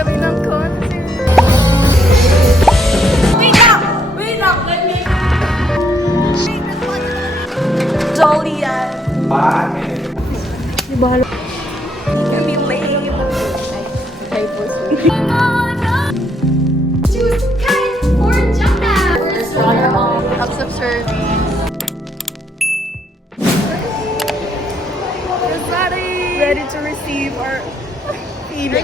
kami ng concert. Wait lang! Wait lang! Let me... Jolly yan. Bakit? Di ba? Kami lame. Ay po Choose kite or jump. Cups of service. Ready to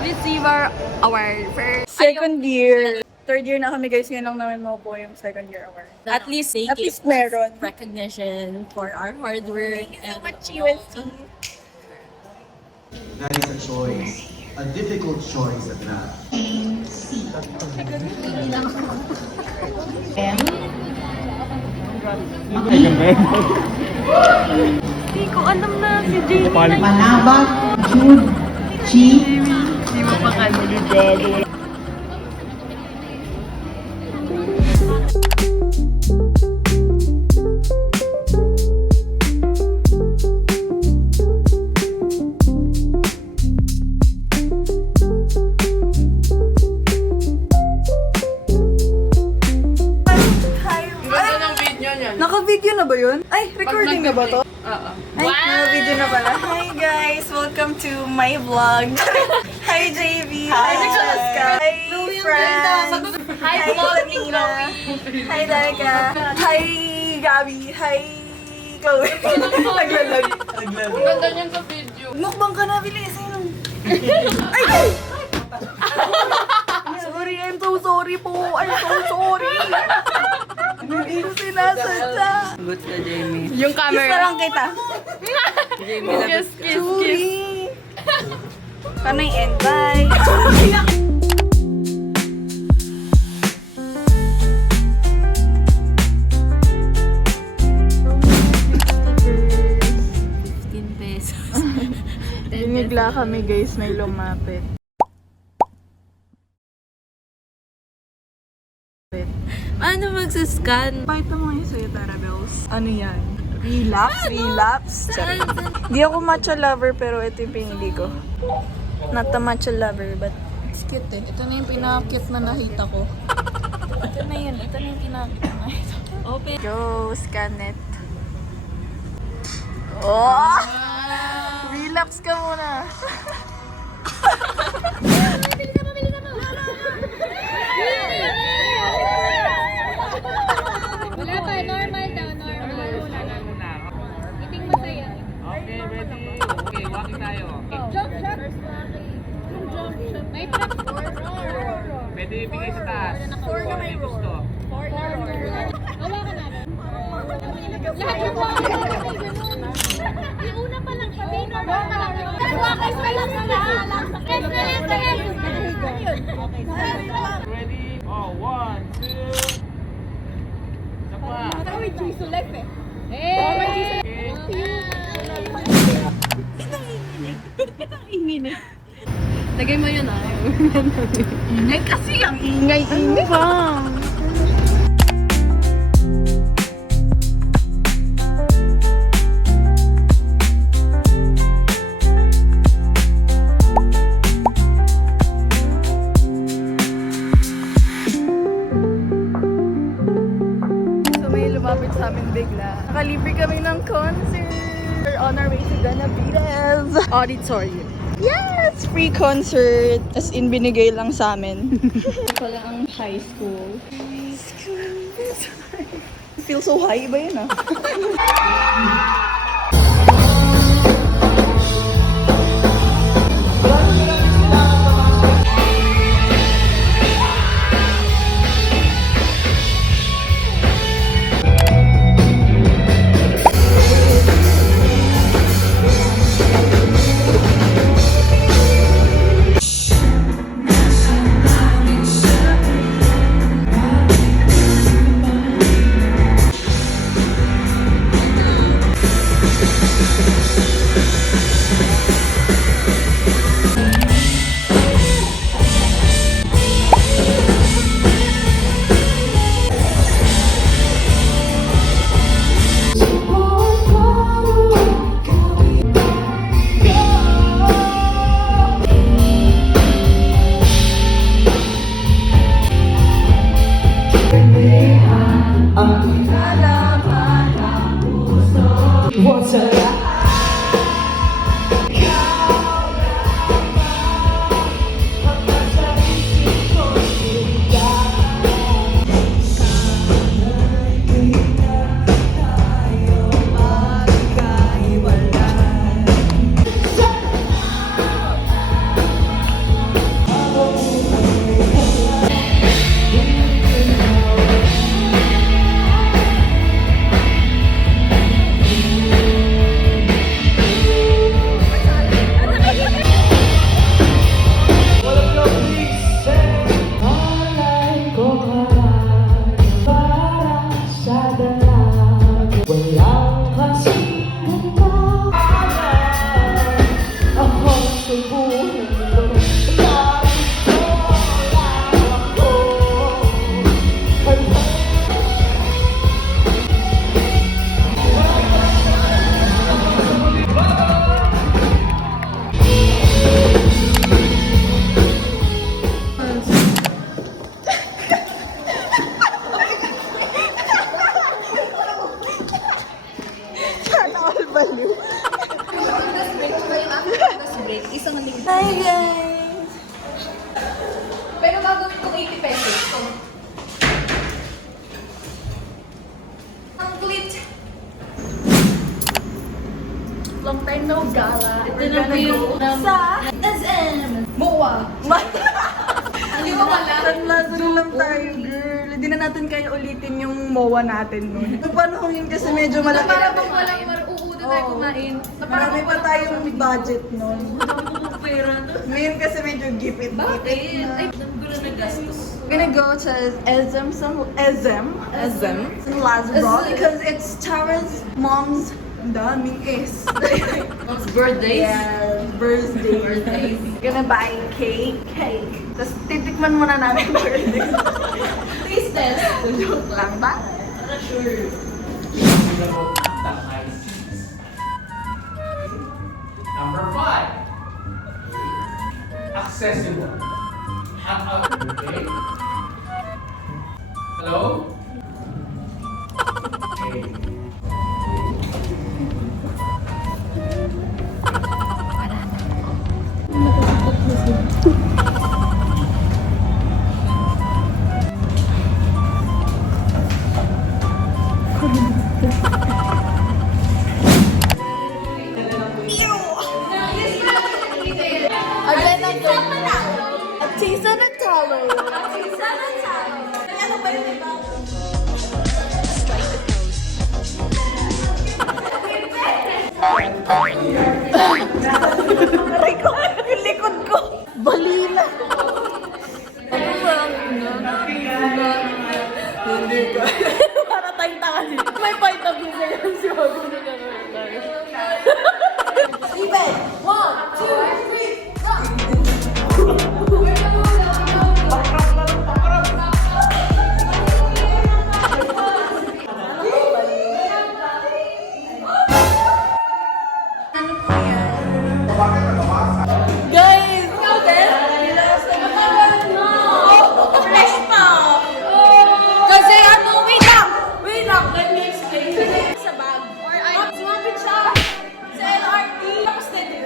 receive our award for second year. Third year na kami guys, ngayon lang namin makupo yung second year award. At least Meron. recognition for our hard work and Much USC. That is a choice. A difficult choice at that. Hindi ko alam na si Jamie. Manabat, Jude, Chi. Hindi mo pa kanili. Naka-video na ba yun? Ay, recording na ba to? Oo. Ay, naka-video na pala. Hi guys! Welcome to my vlog. Hi JV! Hi Jessica! Hi friends! Hi Paulina! Hi Danica! Hi Gabi! Hi Chloe! Naglalag. Ang ganda niyan sa video. Mukbang ka na, bilis! Ay! Sorry, I'm so sorry po! I'm so sorry! Hindi ko sinasadya. Good ka, Jamie. Yung camera. Kiss na lang kita. Jamie, kiss, kiss, Sorry. Paano yung end? Bye. pesos. Binigla kami guys, may lumapit. Paano magsascan? Pakita mo ngayon sa'yo, Tara Bells. Ano yan? Relapse? Sorry. Hindi ako matcha lover, pero ito yung pinili ko. Not a matcha lover, but it's cute eh. Ito na yung pinaka-cute na nakita ko. Ito na yun. Ito na yung pinaka-cute na nakita ko. Open. Go, scan it. Oh! Relapse ka muna. Wala pa, normal daw, normal. Iting masaya. Okay, ready? Okay, walking tayo. Jump shot. May trap. Pwede ibigay sa taas. Four na may gusto. Wala ka na. Lahat yung mga ganun. Yung una pa lang kami, normal pa lang. Wakay pa lang sila. Ready? Oh, 1, 2. Isa pa. May Jesus life eh. Oh, may Jesus Okay. Lagay mo yun Ingay kasi ang ingay. Ano ba? So may lumapit sa amin bigla. Nakalibre kami ng concert. We're on our way to Benavides Auditorium. Yes! Free concert. As in, binigay lang sa amin. Ito pala ang high school. High school. Feel so high ba yun ah? cake, isang linggo. Hi guys! Pero gagawin kong 80 pesos. So, ang clit. Long time no gala. Ito na po yung Sa SM. MOA. Hindi mo pala. Tanlasan lang tayo, girl. Hindi na natin kaya ulitin yung MOA natin nun. Yung panahon yun kasi medyo malaki. Para bang walang uudo tayo Oo. kumain. Marami pa tayong budget nun. Ngayon kasi medyo gipit. Bakit? Ay, ang gulo na gastos. We're gonna go to Ezem, some Ezem, in Lazaro because it's Tara's mom's daming is. It's birthdays? Yeah, birthday. Gonna buy cake. Tapos titikman muna namin birthday. Taste test. Joke lang ba? Sure. Number 5. Accessible. Okay. Hello? Okay. Again, a cheese and a talo. Ano ba yung iba? Yung likod ko. Balila. Hindi ko. Para tayong tanga dito. May point of view na yan si Wago na Steven, 1, 2, 3, go! Guys! Fresh pa! Kasi ano, wait lang, let me explain. Sa bag, or sumabit siya sa LRT. Tapos dito,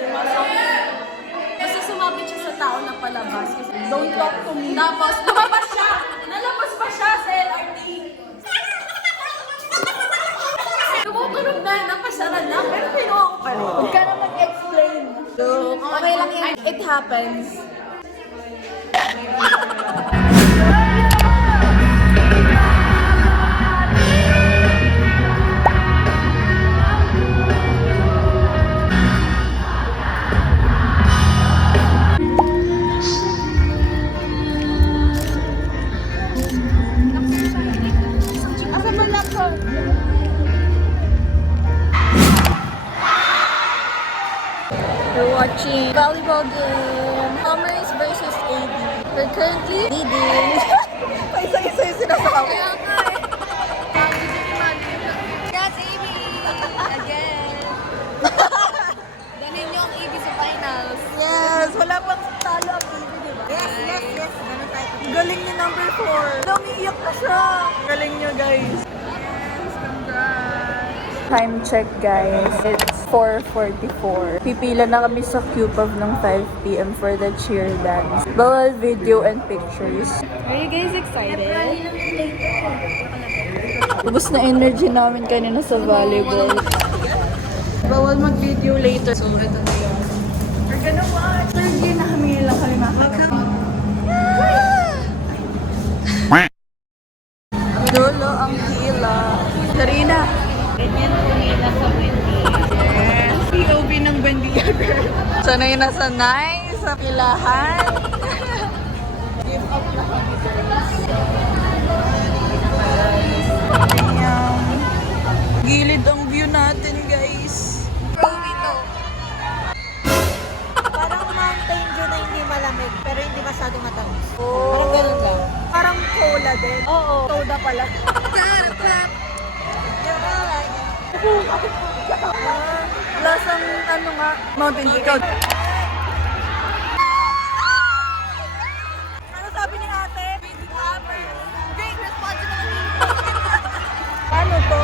kasi sumabit siya sa tao na palabas. Kasi don't talk to me. Tapos lumabas siya! Nalabas pa siya sa LRT. Tumutunog na, napasara na, pero kinuha ko pa rin. Huwag ka na mag-explain. So, Okay lang yun, it happens. Asa mo lang ko? We're watching volleyball game. Commerce versus AD. We're currently leading. Paisa-isa yung sinasabi. Congrats, Amy! Again! Dalhin niyo ang AB sa finals. Yes! Wala pang talo ang AD, di ba? Yes. Ganun tayo. Galing ni number 4. Umiiyak na siya. Galing niyo, guys. Yes, congrats. Time check, guys. It's 4:44. Pipila na kami sa Q-Pub ng 5 p.m. for the cheer dance. Bawal video and pictures. Are you guys excited? Ubus na energy namin kanina sa volleyball. Bawal mag-video later. So, ito na yun. We're gonna watch. Third year na kami lang kami makakapag. Lolo ang hila. Sarina. Ganyan po nila sa Wendy. Yes. POV ng Bendia girl. Sanay na sanay sa pilahan. Give up na kami, girls. Ganyan. Gilid ang view natin, guys. Parang mountain dew na hindi malamig, pero hindi masyado matamis. Oh. Parang ganun lang. Parang cola din. Oo. Soda pala. Lasang ano nga, Mountain Dew. Ikaw. Ano sabi ni ate? Great responsibility. Ano to?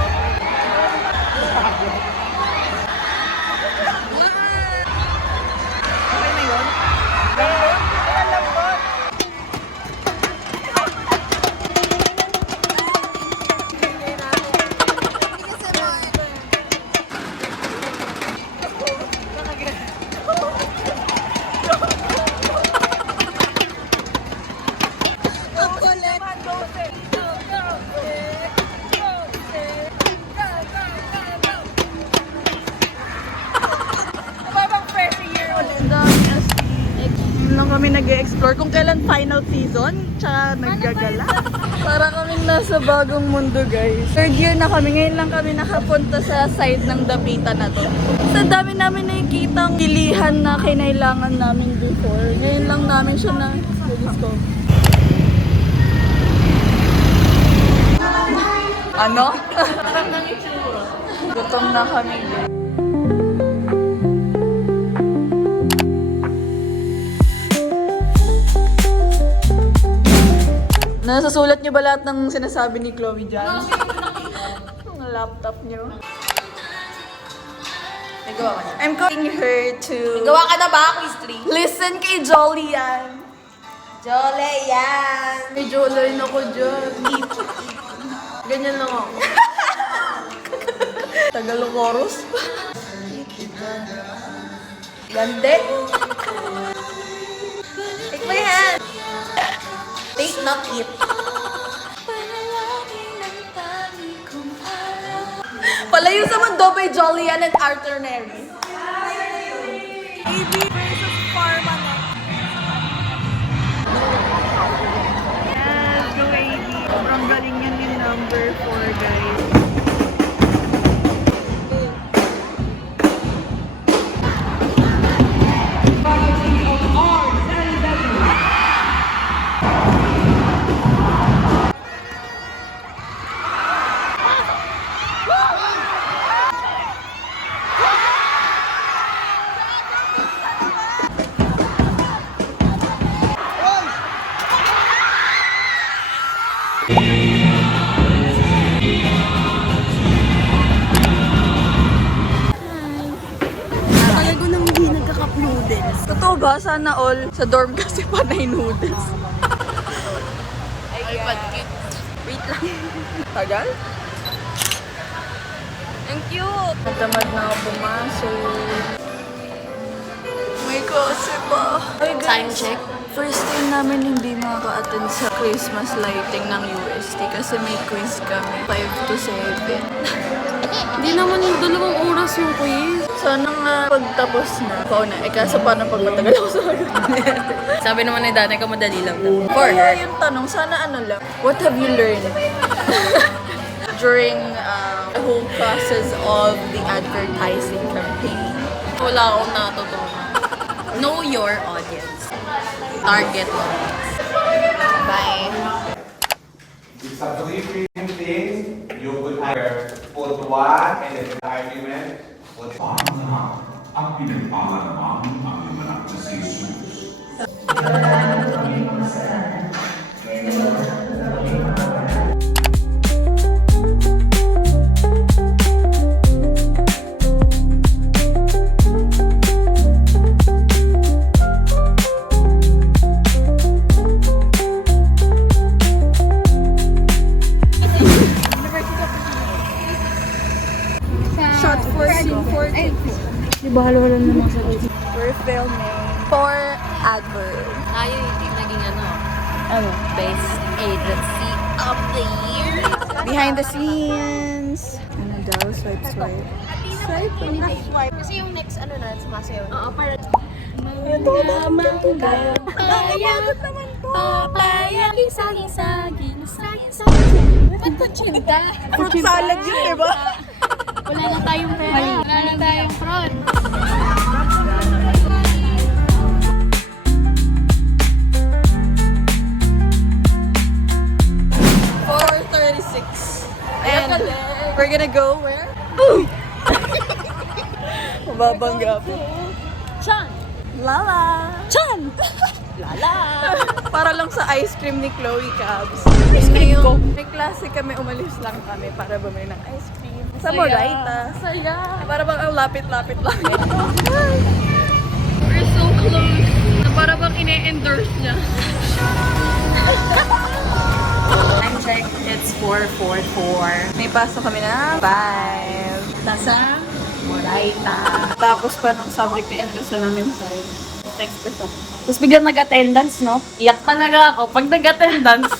lang kami nag-explore kung kailan final season, tsaka naggagala. Para kami nasa bagong mundo, guys. Third year na kami, ngayon lang kami nakapunta sa side ng Dapitan na to. Sa dami namin nakikita ang pilihan na kinailangan namin before. Ngayon lang namin siya na-discover. Ano? Gutom na kami. Nasasulat niyo ba lahat ng sinasabi ni Chloe dyan? Ang laptop niyo. I'm calling her to Gawa ka na ba, Quiz 3? listen kay Jolian. Jole, yan! May Jolian ako dyan. Ganyan lang ako. Tagalog-chorus. Gande. Take my hand. Take, not eat. Palayo sa mundo by Jolian and Arthur Neri. AB versus Permanent. Yes, go AB. Sobrang galing yan yung number 4, guys. Talaga nang hindi nagka-cup noodles. Totoo ba? Sana all sa dorm kasi panay noodles. Ay, wait lang. Tagal? Ang cute! Natamad na ako pumasok. May kasi ba? Time check. First time namin hindi makaka-attend sa Christmas lighting ng UST kasi may quiz kami. 5 to 7. Hindi naman yung 2 oras yung quiz. Sana nga pagtapos na. Pauna, kaso paano pag matagal ako sa Sabi naman ni Dana ka madali lang. Kaya yung tanong, sana ano lang, what have you learned during the whole process of the advertising campaign? Wala akong natutunan. Know your audience. Target audience. Bye! It's a three things you could either put one and then the argument put ang pinagpangalaman ang aming anak na si Jesus. Shot for scene 40. We're filming for advert. Tayo yung naging Ano? best agency of the year. Behind the scenes. Ano daw? Swipe. Kasi yung next sumasayaw. Oo, parang papaya, gisagin, ba't kutsinta? Fruit salad yun, diba? Wala na tayong pera. Wala na tayong fraud. And we're gonna go where? Mababangga po. Chan! Lala! Chan! Lala! Para lang sa ice cream ni Chloe Cabs. Ice cream ko. May klase kami, umalis lang kami para bumili ng ice cream. Sa Moraita. Saya! Para bang ang lapit-lapit lang. We're so close. Na para bang ine-endorse niya. Time check, it's 4:44. May pasok kami na 5. Nasa Moraita. Tapos pa ng subject na interest na namin 5. Text ko siya. Tapos biglang nag-attendance, no? Iyak talaga ako pag nag-attendance.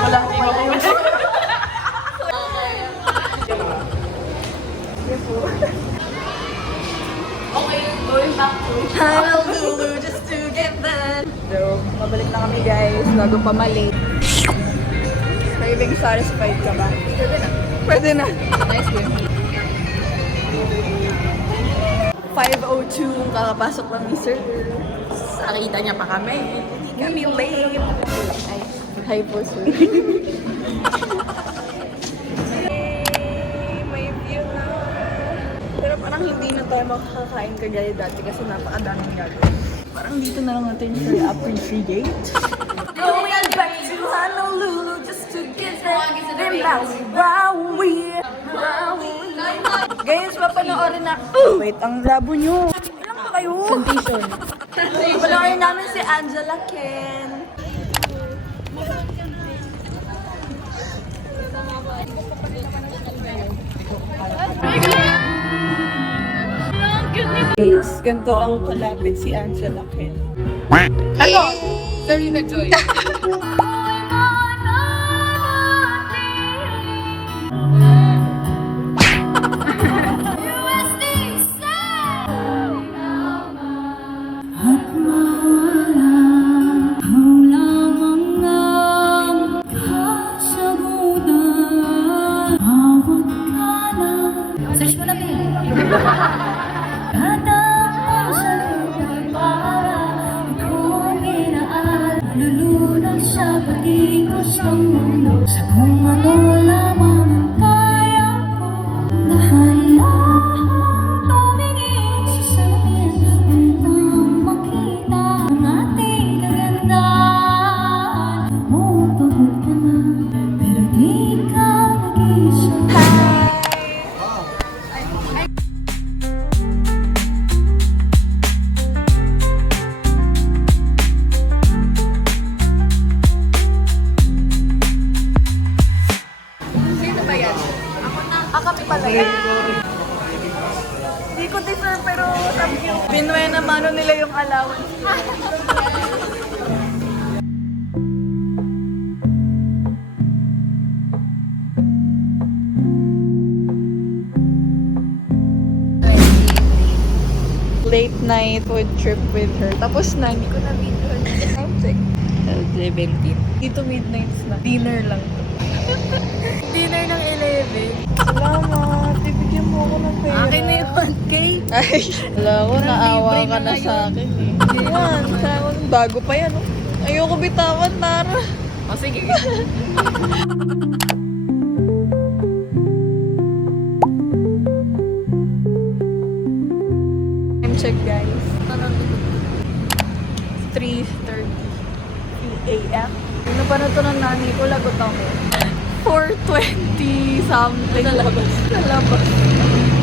Walang iba. kami guys, bago pa malate. Craving satisfied ka ba? Pwede na. Pwede na. Nice game. 5:02, kakapasok lang ni Sir. Nakita niya pa kami. Hindi kami late. Ay, hi po Sir. May view na. Pero parang hindi na tayo makakakain kagaya dati kasi napakadaming gagawin. Parang dito na lang natin siya appreciate. Going back to Honolulu just to get them bounce round with. Guys, papanoorin na. Wait, ang labo nyo. Ilang ba kayo? Condition. Papanoorin namin si Angela Ken. Guys, ganito ang kalapit si Angela Ken. Ano? Serena Joy. Search mo na, babe. Lulunod sa pag-ikot ng mundo sa kung ano lamang ang kaya ko. Dahan-dahan tumingin sa salamin upang makita ang ating kagandahan. Oo, pagod ka na, pero di ka nag-isa. Kami pala yan. Hindi ko deserve pero sabi nyo, binuhay na mano nila yung allowance. Late night food trip with her. Tapos na, hindi ko na video. Time check. 11. Dito midnight na. Dinner lang to. Dinner ng 11. Salamat. Ibigyan mo ako ng pera. Akin na yung 1K. Ay, wala ko. Naawa ka na sa akin eh. Yan. Bago pa yan. Oh. Ayoko bitawan, Tara. O, sige. Time check, guys. 3:30 a.m. Ano pa na ito ng nanay ko? Lagot ako. 4:20 something. Sa labas.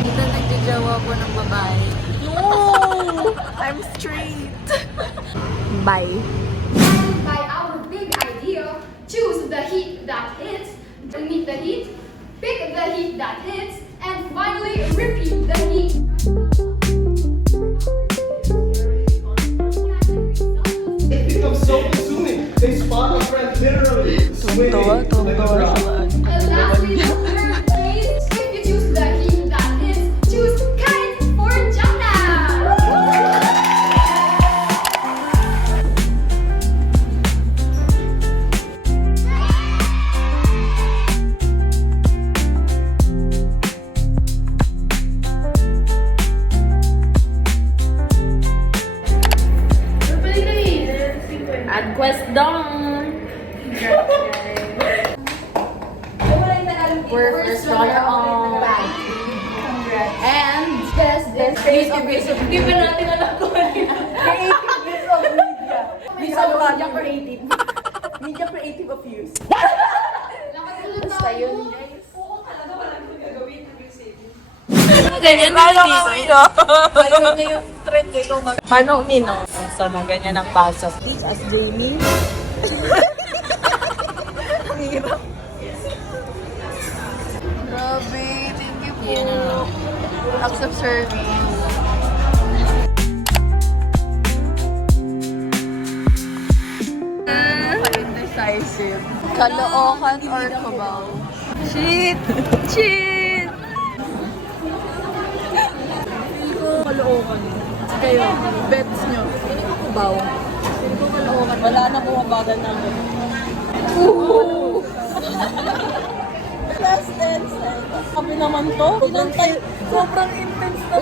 Dito nagjajawa po ng babae. No! I'm straight. Bye. By our big idea, choose the heat that hits, meet the heat, pick the heat that hits, and finally repeat the heat. It becomes so consuming. They spot a friend literally swimming. Tuwang-tuwa siya. And lastly, the third place, if you choose the heat that hits, choose kite for Jana. Ad quest done! We're first runner on. And this piece of hindi pa natin alam ko creative piece of media. Piece of media creative. Media creative of use. Basta yun, guys. Ganyan na dito. Ayun na yung trend eh. Paano uminom? So, na ganyan ang pasok. Teach us, Jamie. Ang hirap. Grabe, thank you po. Accept service. Indecisive. Caloocan or Cubao? Shit! Shit! Caloocan. Kayo, bets nyo. Cubao. Wala na bumabagal na ako. Last 10 seconds. Sabi naman to. Sobrang intense na.